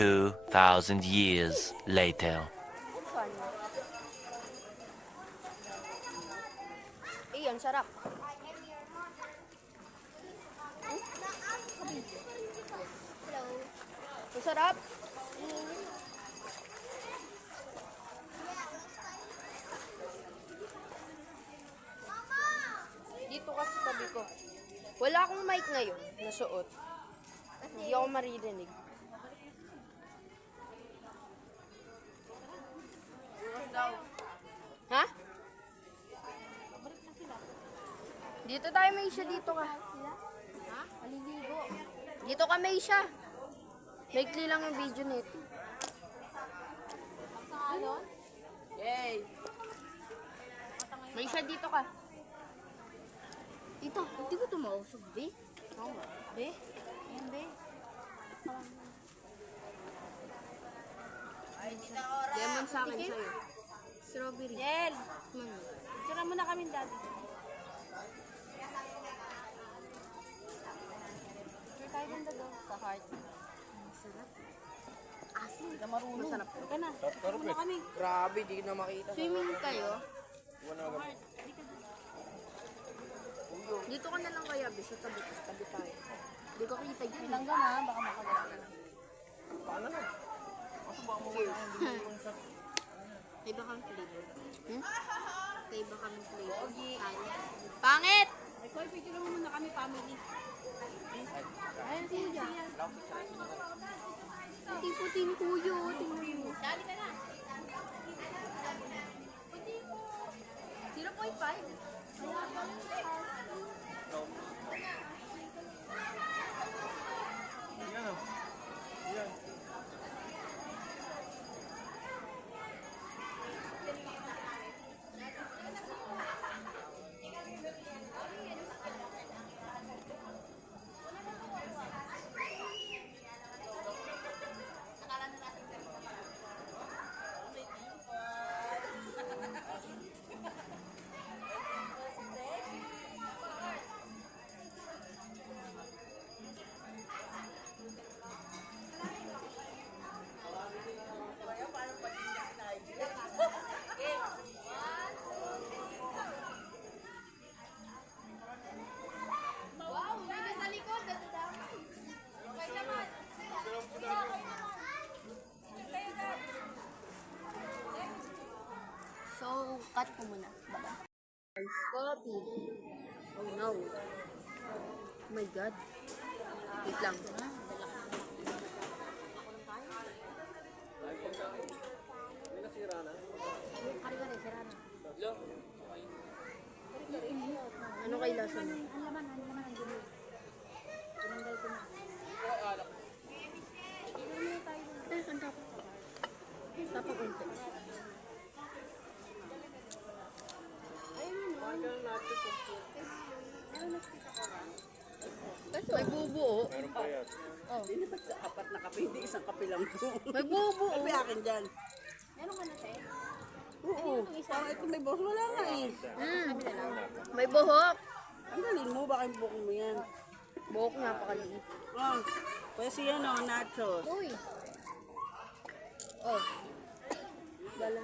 2,000 years later. Saan? Eh, ang sarap. Hello. Ang sarap. Dito kasi tabi ko. Wala akong mic ngayon na suot. Hindi ako maririnig. Ha? Dito tayo may isa dito ka. Ha? Maliligo. Dito ka may isa. Maikli lang yung video nito. Yay! May isa dito ka. Dito, hindi ko tumausog, be. Oo, be. Ayan, be. Lemon sa akin sa'yo. Strawberry. Jel! Tira mo na kami, daddy. Tira tayo ganda doon sa heart. Masarap. Asin. Hindi ka marunong. Masarap. Ka na. Tira na kami. Grabe, di na makita. Swimming kayo. Dito ka na lang kaya, be. Sa tabi. Tabi tayo. Hindi ko kita dyan. Langga na, baka makagawa ka lang. Paano na? Iba kang flavor. Iba kang flavor. Pangit! Ay, Koy, picture mo muna kami, family. Ayun, sino dyan? Puting kuyo. Tingnan mo. Dali ka na. 0.5. So, cut ko muna. Baba. Ice coffee. Oh no. Oh my God. Wait lang. Ano kay lasa mo? Eh, ang tapos. Tapos konti. May bubuo. Meron pa yan. Oh. Hindi ba't sa apat na kape, hindi isang kape lang po. May bubuo. Kape akin dyan. Meron ka na tayo? Oo. Parang ito may boss, wala nga eh. May buhok. Ang galing mo, baka yung buko mo yan. Buhok napakaliit. Oh, pwede yan o, nachos. Uy. Oh. Bala.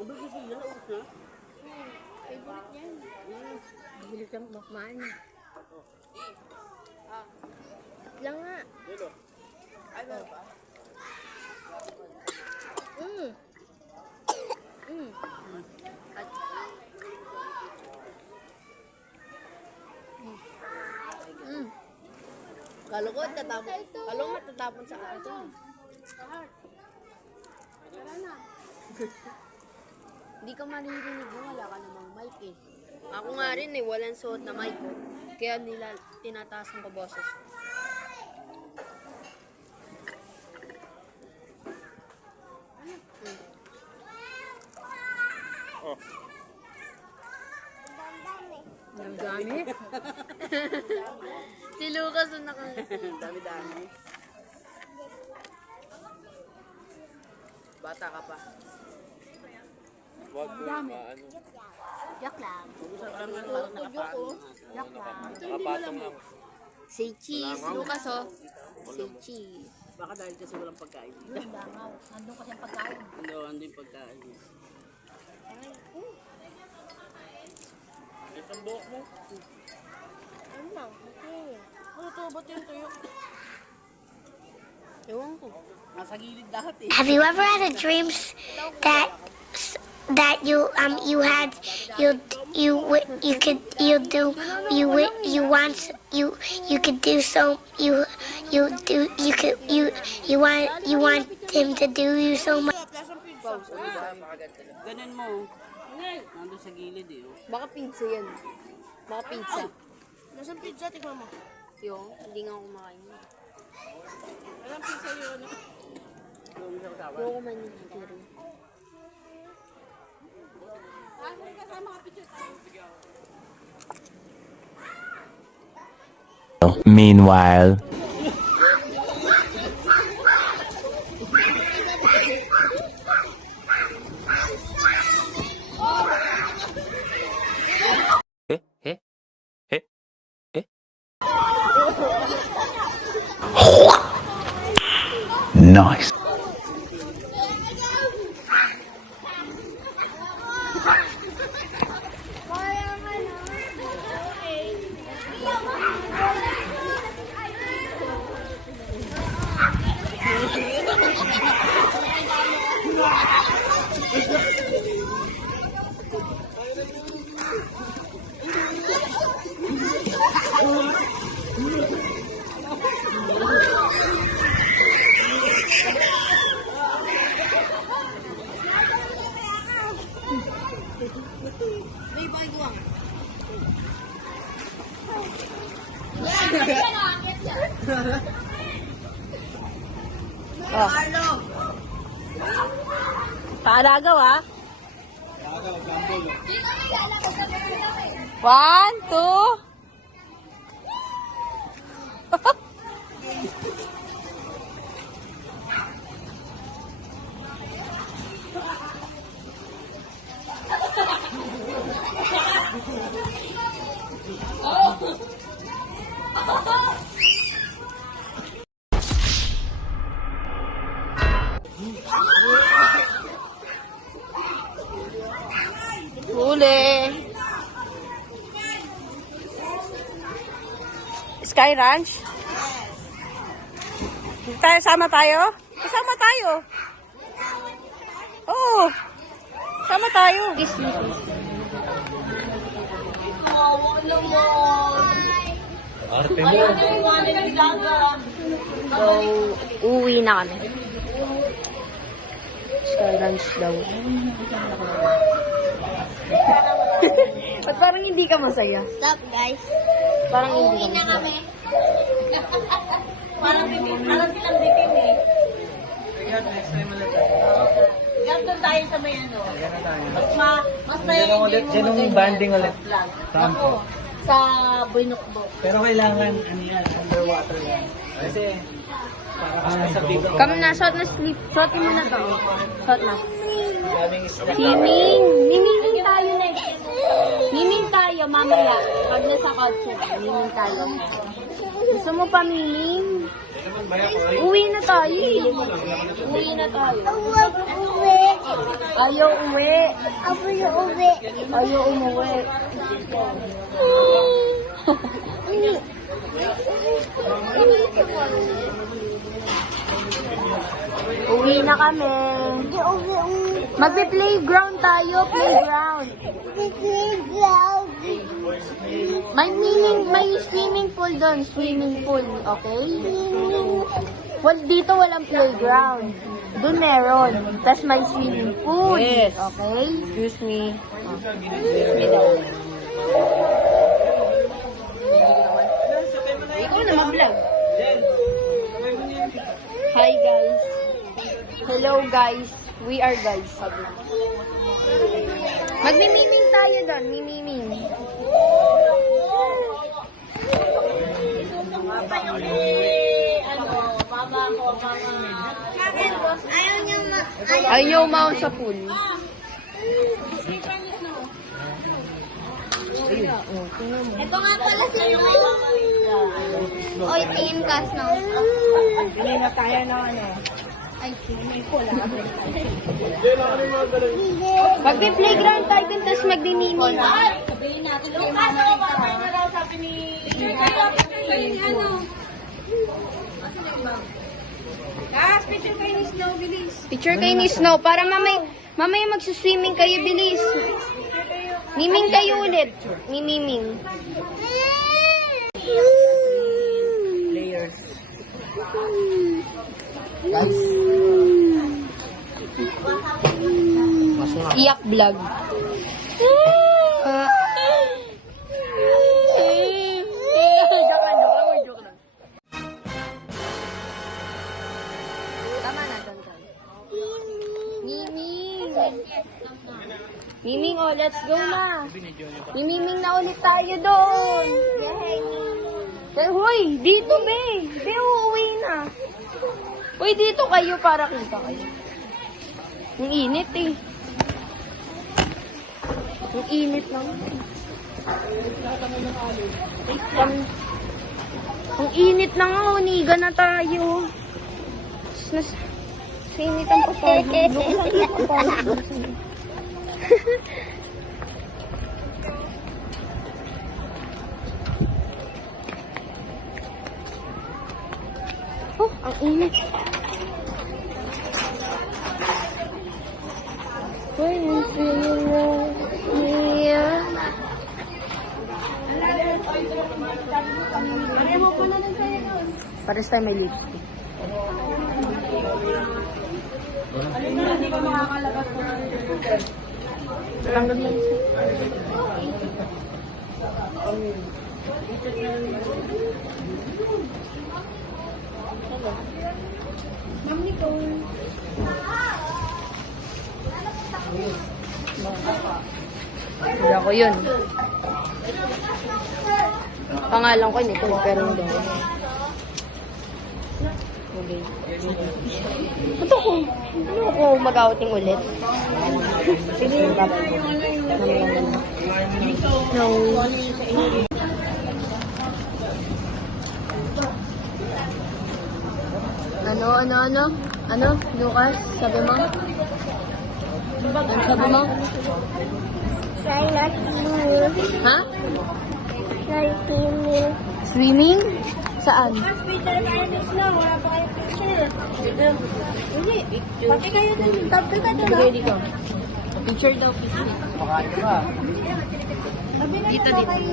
Ubig kasi yan, naubos na. Favorite yan. Bilis ang makmaan niya. Lang nga. Ano ba? Kalo ko tatapon. Kalo matatapon sa akin. Hindi ka maririnig mo, wala ka namang mic eh. Ako nga rin eh, walang suot na mic ko. Kaya nila tinataasan ko boses. Oh. Dami. Si Lucas ang nakangiti. Dami-dami. Bata ka pa. Wag ko maano. Joke lang. Usap lang ng parang nakapagod. Joke lang. Nakapatong lang. Say cheese. Lucas oh. Say cheese. Baka dahil kasi walang pagkain. Dangaw. Nandun kasi ang pagkain. Ano yung pagkain? Ito ang buhok mo. Ano lang? Ano to? Ba't yung tuyo? Ewan ko. Nasa gilid lahat eh. Have you ever had a dreams that you had you could you do you want you could do so you want him to do you so much? Pause. Ano ba? Ganun mo. Nandun sa gilid eh. Oh. Baka pizza yan. Baka pizza. Nasaan pizza? Tignan mo. Yung, hindi nga ako kumakain. Anong pizza yun? Yung isang usapan. Yung kumain yung pizza. Meanwhile. Eh, eh, eh, eh. Nice. Paaragaw ah. 1, 2. Huli. Sky Ranch? Tayo, sama tayo? Kasama tayo. Oo. Sama tayo. So, uwi na kami. Sky Ranch daw. Ba't parang hindi ka masaya? Stop, guys. Parang hindi ka masaya. kami. Parang silang bitin eh. Ganto tayo sa may ano. Mas may Diyan yung banding ulit. Ako, sa Buinokbo. Pero kailangan, ano yan, underwater yan. Kasi, para sa big Come na, shot na sleep. Shot mo na to. Shot na. daming isda. Miming! Miming tayo next. Miming tayo mamaya. Pag nasa kotse, miming tayo. Gusto mo pa miming? Uwi na tayo eh. Uwi na tayo. Ayaw uwi. Ayaw umuwi. Uwi na kami. Magpe-playground tayo, playground. May swimming pool doon, swimming pool, okay? Well, dito walang playground. Doon meron. Tapos may swimming pool. Yes. Okay? Excuse me. Ikaw na mag-vlog. Hi guys. Hello guys. We are guys. Sabi. Magmimiming tayo doon. Mimiming. Ayaw niyo umahon sa pool. Ito nga pala si Snow. Oy, tingin ka, Snow. Hindi na kaya na ano. Ay, may pula. Magpi-playground tayo dun, tapos magdi-mini. Sabihin natin kay Mama Rita. Sabi ni... Guys, picture kayo ni Snow, bilis. Picture kayo ni Snow para mamaya magsuswimming kayo, bilis. Miming kayo ulit. Ni Miming. Layers. Iyak vlog. Tama na, Tonton. Miming. Miming, oh, let's go na. Miming na ulit tayo doon. Hoy, dito, be. Be, uuwi na. Hoy, dito kayo para kita kayo. Ang init eh. Ang init lang. Ang init na nga, uniga na tayo. Sa initan pa tayo. Buksan pa tayo. Oh, ang init. When you feel near. Pares tayo may lipstick. Tanggal mo. Ma'am Nicole. Hindi ako yun. Pangalan ko Nicole, pero hindi ako. Okay. Ba't ako? Ano ako mag-outing ulit? Sige. No. Ano? Lucas, sabi mo? Ano sabi mo? Ha? Swimming? Saan? Picture kayo ni Snow, wala pa kayo picture. Hindi, pati kayo din. Tapos ka doon. Sige, dito. Picture daw, picture. Dito. Picture ko kayo.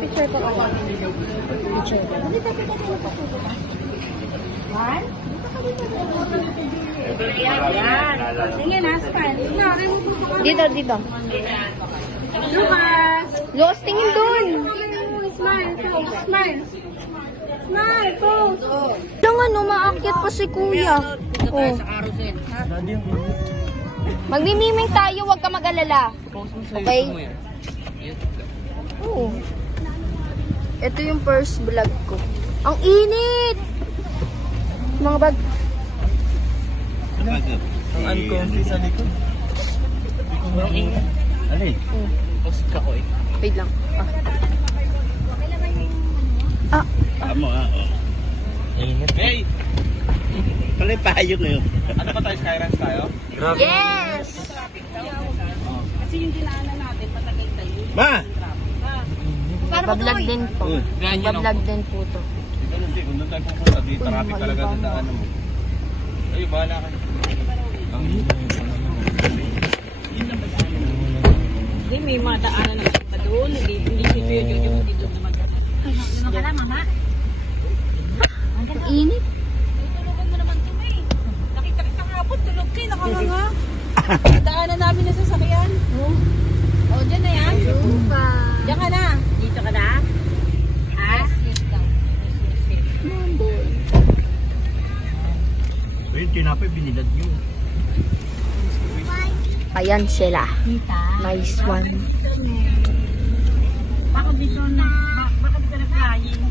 Picture. One? Yan. Sige na, smile. Dito. Lucas! Lucas, tingin dun. Smile, pose, smile. Smile, pose. Lang ano, maakyat pa si kuya. Oh. Magmimiming tayo, huwag ka mag-alala. Okay? Oo. Ito yung first vlog ko. Ang init! Mga bag. Ang uncomfy sa likod. Alay. Post ka ko eh. Wait lang. Tama nga. Ingat. Hey! Pala yung payo ngayon. Ano ba tayo? Skyruns tayo? Yes! Kasi yung dinaanan natin, matagal tayo. Ma! Bablog din po. Bablog din po to. Ganun din. Kung doon tayo pupunta, di traffic talaga sa daan mo. Ay, bahala ka. Hindi, may mga daanan na pa doon. Hindi siya dito naman. Ano ka na, mama? Ang init. Tulugan mo naman ito, May. Nakita kita kapot, tulog kayo, nakanganga. Daanan namin na sasakyan. O, dyan na yan. Diyan ka na. Dito ka na? Ha? Ayun, tinapay, binilad nyo. Ayan sila. Nice one. Bakit dito na? Bakit dito na crying?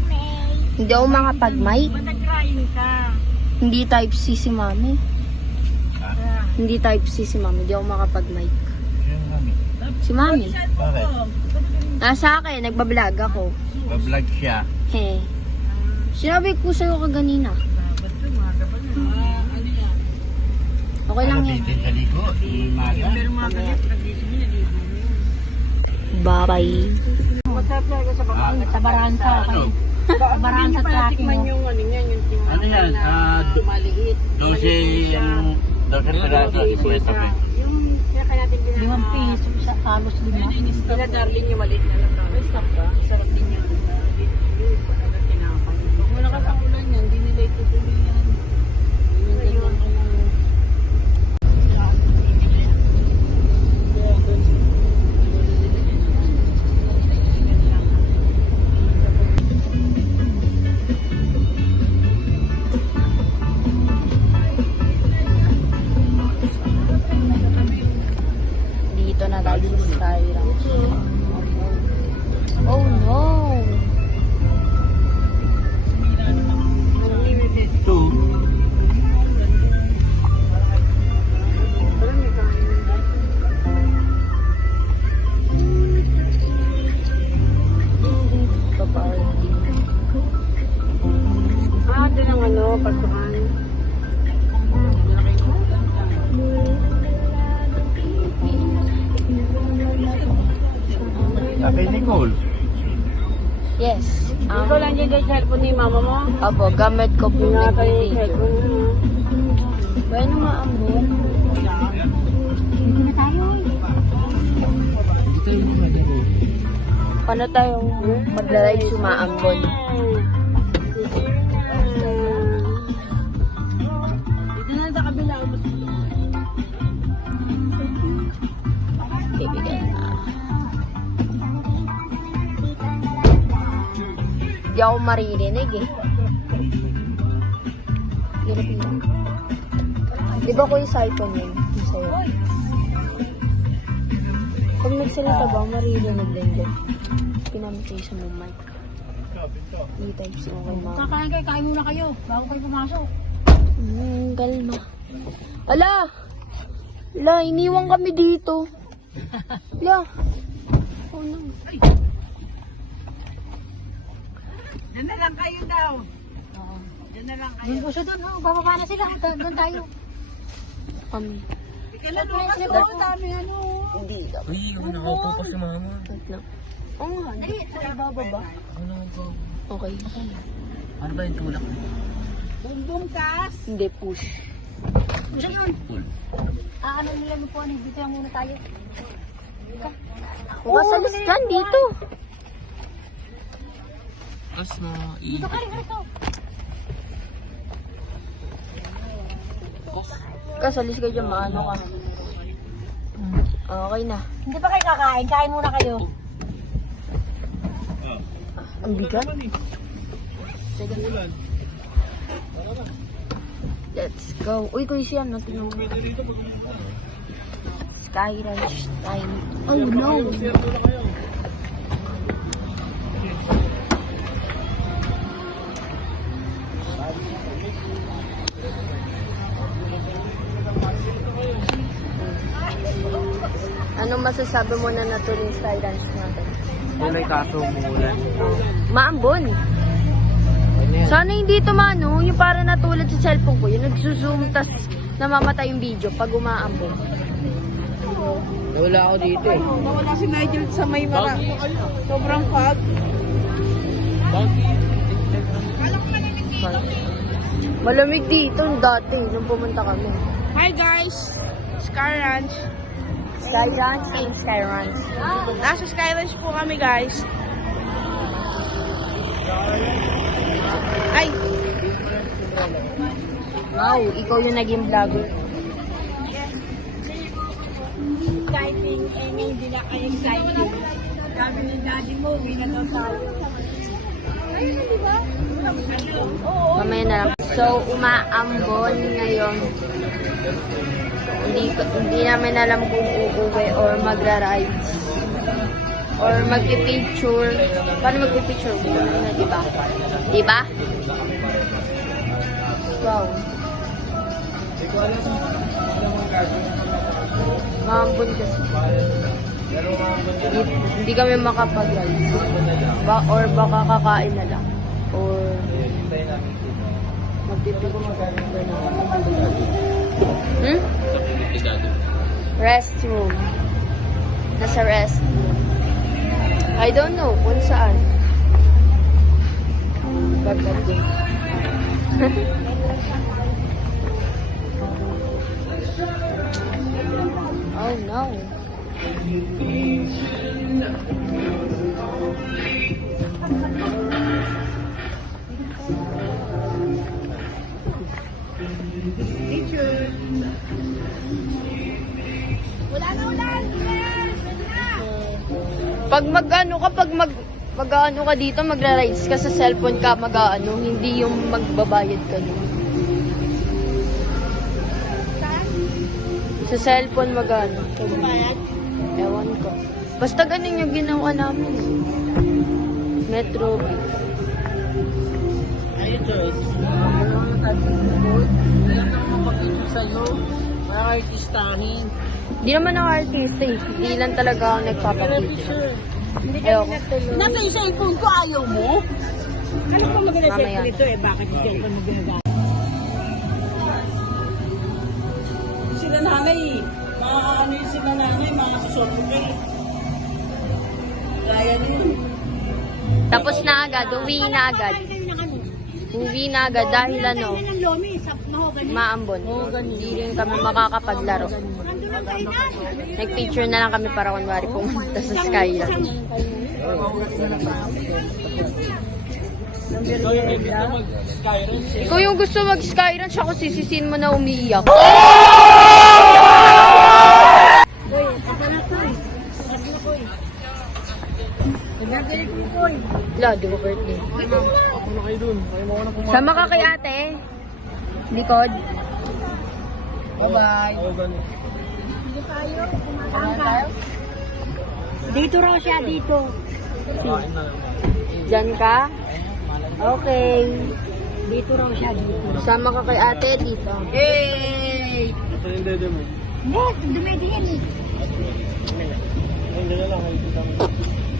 Hindi ako makapag-mic. Ba't nag-crying ka? Hindi type C si mami. Hindi type C si mami. Hindi ako makapag-mic. Si mami. Bakit? Nasa akin, nagbablog ako. Pa-vlog siya. He. Sinabi ko sa'yo kaganina. Okay lang yan. Titin sa ligo. Maga. Bye-bye. Sa Baransa, okay. Sa Baransa tracking mo. Ano yan? 12 peraso. 50 pe. 5 piso sa halos 5. Sila darling yung maliit na lang. May stop ka? Sarap din yan. Pag malakas ang ulan yan, hindi nila itutuloy yan. Ayun. Dito na tayo sa Sky Ranch. Oh no! Two. Paparking. Doon ang ano, pasukan. Sabi Nicole. Yes. Ikaw lang dyan yung cellphone ni mama mo. Opo, gamit ko po Ingatan yung nag-video. cellphone mo. Bueno, maambon. Dito na tayo. Paano tayong magla-ride sumaambon? Dito na sa kabila. Bibigyan na. Di ako maririnig eh. Hirap yun. Di ba ko yung cellphone yun? Yung sa'yo. Pag nagsalita ba, maririnig din din. Pinamit kayo sa mong mic. E-types mo kay mama. Kakain kayo, kain muna kayo. Bago kayo pumasok. Kalma. Ala! Ala, iniwan kami dito. Ala. Oh no. Diyan na lang kayo daw. Diyan na lang kayo. Yung puso doon, oh, bababa na sila. Doon tayo. Ika na doon kasi oh, dami ano. Hindi ka. Uy, kung nakaupo pa si mama. Wait lang. Oo nga. Dali, sa ibaba ba? Okay. Ano ba yung tulak? Boom boom kas. Hindi, push. Puso yun. Ano nila mo po, dito lang muna tayo. Bukasalis dyan dito. Tapos na Dito ka rin, ito. Kasalis ka dyan, maano ka. Okay na. Hindi pa kayo kakain, kain muna kayo. Ang bigat. Let's go. Uy, Kuya Sian, natin mo. Sky Ranch time. Oh no! Anong masasabi mo na natuloy yung Sky Ranch natin? May kaso umuulan. Maambon. Sana hindi ito mano, yung para natulad sa cellphone ko, yung nagsuzoom tas namamatay yung video pag umaambon. Wala ako dito eh. Nawala si Nigel sa may mara. Sobrang fog. Malamig dito dati nung pumunta kami. Hi guys! Sky Ranch. Sky Ranch and Sky Ranch. Nasa Sky Ranch po kami guys. Ay! Wow, ikaw yung naging vlogger. Kahit hindi na kayo excited. Sabi ni daddy mo, uwi na daw tayo. Ayun, di ba? Oo. Mamaya na lang. So, umaambon ngayon. Hindi namin alam kung uuwi or magra-rides. Or magpipicture. Paano magpipicture? Diba? Diba? Wow. Maambon kasi. Hindi kami makapag-rice. Or baka kakain na lang. Or magpipicture. Restroom. Nasa restroom. I don't know kung saan. Pagdating. Oh no. Wala na ulan! Yes! Pag mag-ano ka, mag-ano ka dito, magra-rides ka sa cellphone ka, mag-ano, hindi yung magbabayad ka doon. Sa cellphone mag-ano. Ewan ko. Basta ganun yung ginawa namin. Metro B. Ayun, Joyce. Wala nang mapapicture sa'yo. Mga artistahin. Hindi naman ako artista eh. Hindi lang talaga ako nagpapapicture. Ayoko. Nasa yung cellphone ko, ayaw mo? Ano pa maganda Mamaya. cellphone ito eh? Bakit yung cellphone mo ginagamit? Sila nanay, mga ano yung sila nanay, mga susopo kayo. Kaya nyo. Tapos na agad, uwi na agad. Uwi na agad dahil ano, Ng lomi, sa mahogan na. maambon. Hindi rin kami makakapaglaro. Nandun ang kainan. Nag-picture na lang kami para kunwari pumunta sa Skyline. Ikaw yung gusto mag-Skyline, siya ko sisisin mo na umiiyak. Wala, di ko birthday. Sama ka kay ate. Likod. Bye-bye. Dito raw siya, dito. Diyan ka? Okay. Dito raw siya, dito. Sama ka kay ate dito. Hey! Ito yung dede mo. Hindi, dumedihin eh.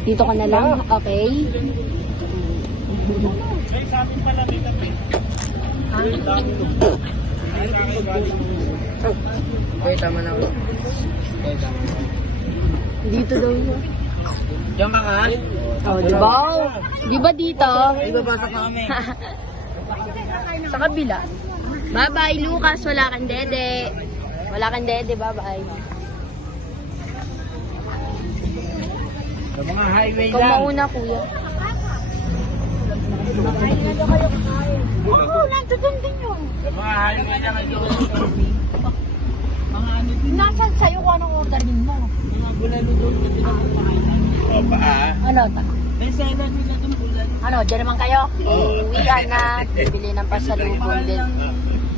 Dito ka na lang? Okay. Okay, tama na ako. Dito daw yun. Diyan ka nga. Oh, di ba? Di ba dito? Ibabasa ka kami. Sa kabila. Bye-bye, Lucas. Wala kang dede. Wala kang dede. Bye-bye. Sa mga highway Ikaw lang. mauna, kuya. Oo, nandun din yun. Sa mga highway lang. Nasaan sa'yo kung anong orderin mo? O, paa. Ano, ta? May seller nila itong bulan. Ano, dyan naman kayo? Uwian na. Bibili ng pasalubong din.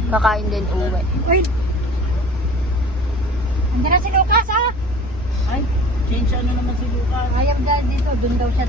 Kakain din uwi. Wait. Hindi na si Lucas, ha? Ay, change ano naman si Lucas. Ayaw dahil dito, dun daw siya